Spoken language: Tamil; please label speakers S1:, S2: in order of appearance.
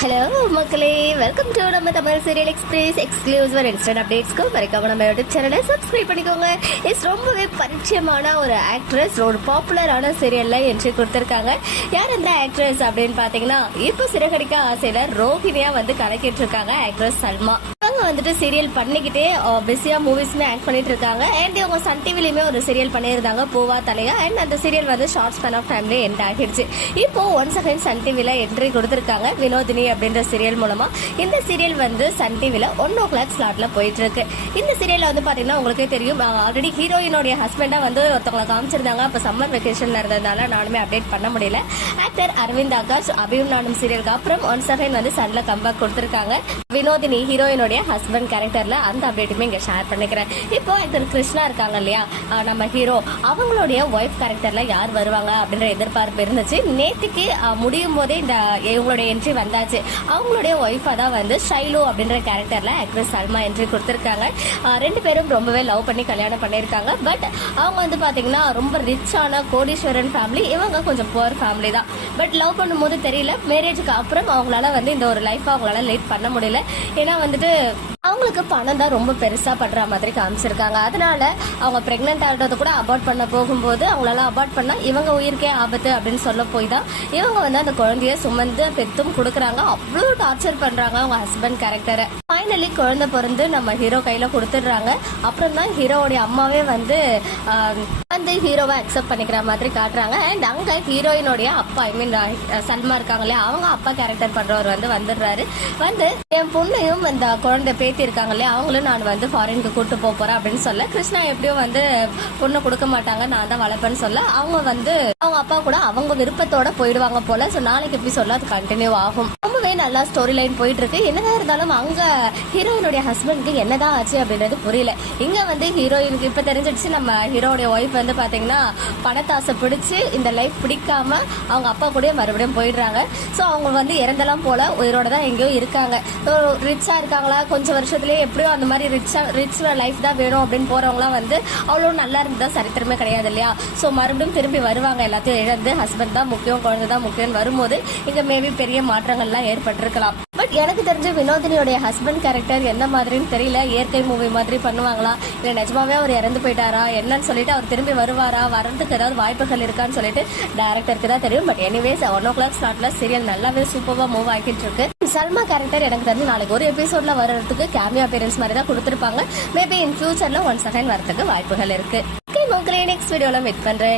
S1: ஹலோ மக்களே. வெல்கம் டு நம்ம Tamil serial express exclusive instant அப்டேட்ஸ்க்கு மறக்காம நம்ம யூடியூப் சேனலை சப்ஸ்கிரைப் பண்ணிக்கோங்க. இஸ் ரொம்பவே பரிச்சயமான ஒரு ஆக்ட்ரஸ் ஒரு பாப்புலரான சீரியல்ல என்ட்ரி கொடுத்துருக்காங்க. யார் அந்த ஆக்ட்ரஸ் அப்படின்னு பாத்தீங்கன்னா இப்போ சிறகடிக்க ஆசையில ரோஹிணியா வந்து கலக்கிட்டு இருக்காங்க ஆக்ட்ரஸ் சல்மா. இவங்க வந்துட்டு சீரியல் பண்ணிக்கிட்டே பிஸியா மூவிஸ்மே ஆக்ட் பண்ணிட்டு இருக்காங்க. அண்ட் இவங்க சன் டிவிலையுமே ஒரு சீரியல் பண்ணியிருந்தாங்க பூவா தலையா. அண்ட் அந்த சீரியல் வந்து ஷார்ட் ஸ்பேன் ஆஃப் டைம்ல எண்ட் ஆகிடுச்சு. இப்போ ஒன் செகண்ட் சன் டிவில என்ட்ரி கொடுத்துருக்காங்க வினோதினி அப்படின்ற சீரியல் மூலமா. இந்த சீரியல் வந்து சன் டிவில ஒன் ஓ கிளாக் ஸ்லாட்ல போயிட்டு இருக்கு இந்த சீரியல்ல வந்து பாத்தீங்கன்னா உங்களுக்கே தெரியும் ஆல்ரெடி ஹீரோயினுடைய ஹஸ்பண்டா வந்து ஒருத்தவங்களை காமிச்சிருந்தாங்க. அப்ப சம்மர் வெக்கேஷன்ல இருந்ததுனால நானுமே அப்டேட் பண்ண முடியல. ஆக்டர் அரவிந்த் ஆகாஷ் அபியும் நானும் சீரியலுக்கு அப்புறம் ஒன் செகண்ட் வந்து சன்ல கம்பேக் கொடுத்திருக்காங்க. வினோதினி ஹீரோயினுடைய ஹஸ்பண்ட் கேரக்டர்ல அந்த அப்டேட்டுமே இங்க ஷேர் பண்ணிக்கிறேன். இப்போ இதில் கிருஷ்ணா இருக்காங்க இல்லையா? நம்ம ஹீரோ அவங்களுடைய ஒய்ஃப் கேரக்டர்ல யார் வருவாங்க அப்படின்ற எதிர்பார்ப்பு இருந்துச்சு. நேத்துக்கு முடியும் போதே இந்த இவங்களுடைய என்ட்ரி வந்தாச்சு. அவங்களுடைய ஒய்ஃபா தான் வந்து ஷைலு அப்படின்ற கேரக்டர்ல ஆக்ட்ரஸ் சல்மா என்ட்ரி கொடுத்துருக்காங்க. ரெண்டு பேரும் ரொம்பவே லவ் பண்ணி கல்யாணம் பண்ணியிருக்காங்க. பட் அவங்க வந்து பாத்தீங்கன்னா ரொம்ப ரிச்சான கோடீஸ்வரன் ஃபேமிலி இவங்க கொஞ்சம் புவர் ஃபேமிலி தான். பட் லவ் பண்ணும்போது தெரியல. மேரேஜுக்கு அப்புறம் அவங்களால வந்து இந்த ஒரு லைஃப் அவங்களால லேட் பண்ண முடியல. ஏன்னா வந்துட்டு அவங்களுக்கு பணம் தான் ரொம்ப பெருசா படுற மாதிரி காமிச்சிருக்காங்க. அதனால அவங்க பிரெக்னென்ட் ஆகிறத கூட அபார்ட் பண்ண போகும்போது அவங்களால அபார்ட் பண்ணா இவங்க உயிருக்கே ஆபத்து அப்படின்னு சொல்ல போய் தான் இவங்க வந்து அந்த குழந்தைய சுமந்து பெத்தும் கொடுக்குறாங்க. அவ்வளோ டார்ச்சர் பண்றாங்க அவங்க ஹஸ்பண்ட் கேரக்டரை ஃபைனலி குழந்தை பிறந்து நம்ம ஹீரோ கையில் கொடுத்துடுறாங்க. அப்புறம் தான் ஹீரோவுடைய அம்மாவே வந்து வந்து ஹீரோவை அக்செப்ட் பண்ணிக்கிற மாதிரி காட்டுறாங்க. அண்ட் அங்கே ஹீரோயினுடைய அப்பா ஐ மீன் சல்மா இருக்காங்க இல்லையா? அவங்க அப்பா கேரக்டர் பண்ணுறவர் வந்து வந்துடுறாரு. வந்து என் பொண்ணையும் இந்த குழந்தை பேத்தி இருக்காங்க இல்லையா? அவங்களும் நான் வந்து ஃபாரினுக்கு கூப்பிட்டு போக போகிறேன் அப்படின்னு சொல்ல கிருஷ்ணா எப்படியும் வந்து பொண்ணு கொடுக்க மாட்டாங்க நான் தான் வளர்ப்பேன்னு சொல்ல அவங்க வந்து அவங்க அப்பா கூட அவங்க விருப்பத்தோட போயிடுவாங்க போல. ஸோ நாளைக்கு எப்படி சொல்ல அது கண்டினியூ ஆகும். ரொம்பவே நல்லா ஸ்டோரி லைன் போயிட்டு இருக்கு என்னதான் இருந்தாலும் அங்க ஹீரோயினுடைய ஹஸ்பண்ட்க்கு என்னதான் ஆச்சு அப்படின்றது புரியல. இங்க வந்து ஹீரோயினுக்கு இப்ப தெரிஞ்சிடுச்சு நம்ம ஹீரோடைய ஒய்ஃப் வந்து பாத்தீங்கன்னா பணத்தாசை பிடிச்சு இந்த லைஃப் பிடிக்காம அவங்க அப்பா கூட மறுபடியும் போயிடுறாங்க. ஸோ அவங்க வந்து இறந்தெல்லாம் போல உயிரோட தான் எங்கேயோ இருக்காங்க. ரிச்சா இருக்காங்களா? கொஞ்சம் வருஷத்துலயே எப்படியோ அந்த மாதிரி ரிச்சா ரிச் லைஃப் தான் வேணும் அப்படின்னு போறவங்களாம் வந்து அவ்வளோ நல்லா இருந்ததா சரித்திரமே கிடையாது இல்லையா? ஸோ மறுபடியும் திரும்பி வருவாங்க. எல்லாத்தையும் இழந்து ஹஸ்பண்ட் தான் முக்கியம் குழந்தை தான் முக்கியம் வரும்போது இங்க மேபி பெரிய மாற்றங்கள்லாம் ஏற்பட்டிருக்கலாம் பட் எனக்கு தெரிஞ்ச வினோதினியோடைய ஹஸ்பண்ட் கேரக்டர் எந்த மாதிரின்னு தெரியல. இயற்கை மூவி மாதிரி பண்ணுவாங்களா? இல்ல நிஜமாவே அவர் இறந்து போயிட்டாரா? என்னன்னு சொல்லிட்டு அவர் திரும்பி வருவாரா? வரதுக்கு ஏதாவது வாய்ப்புகள் இருக்கான்னு சொல்லிட்டு டேரக்டருக்கு தான் தெரியும். But anyways one o'clock ஸ்லாட்ல சீரியல் நல்லாவே சூப்பரா மூவ் ஆகிட்டு இருக்கு. சல்மா கேரக்டர் எனக்கு தெரிஞ்சு நாளைக்கு ஒரு எபிசோட்ல வர்றதுக்கு கேமியா அப்பியரன்ஸ் மாதிரி தான் கொடுத்துருப்பாங்க. மேபி இன் ஃபியூச்சர்ல ஒன் செகண்ட் வரதுக்கு வாய்ப்புகள் இருக்கு. ஓகே நெக்ஸ்ட் வீடியோல மீட் பண்றேன்.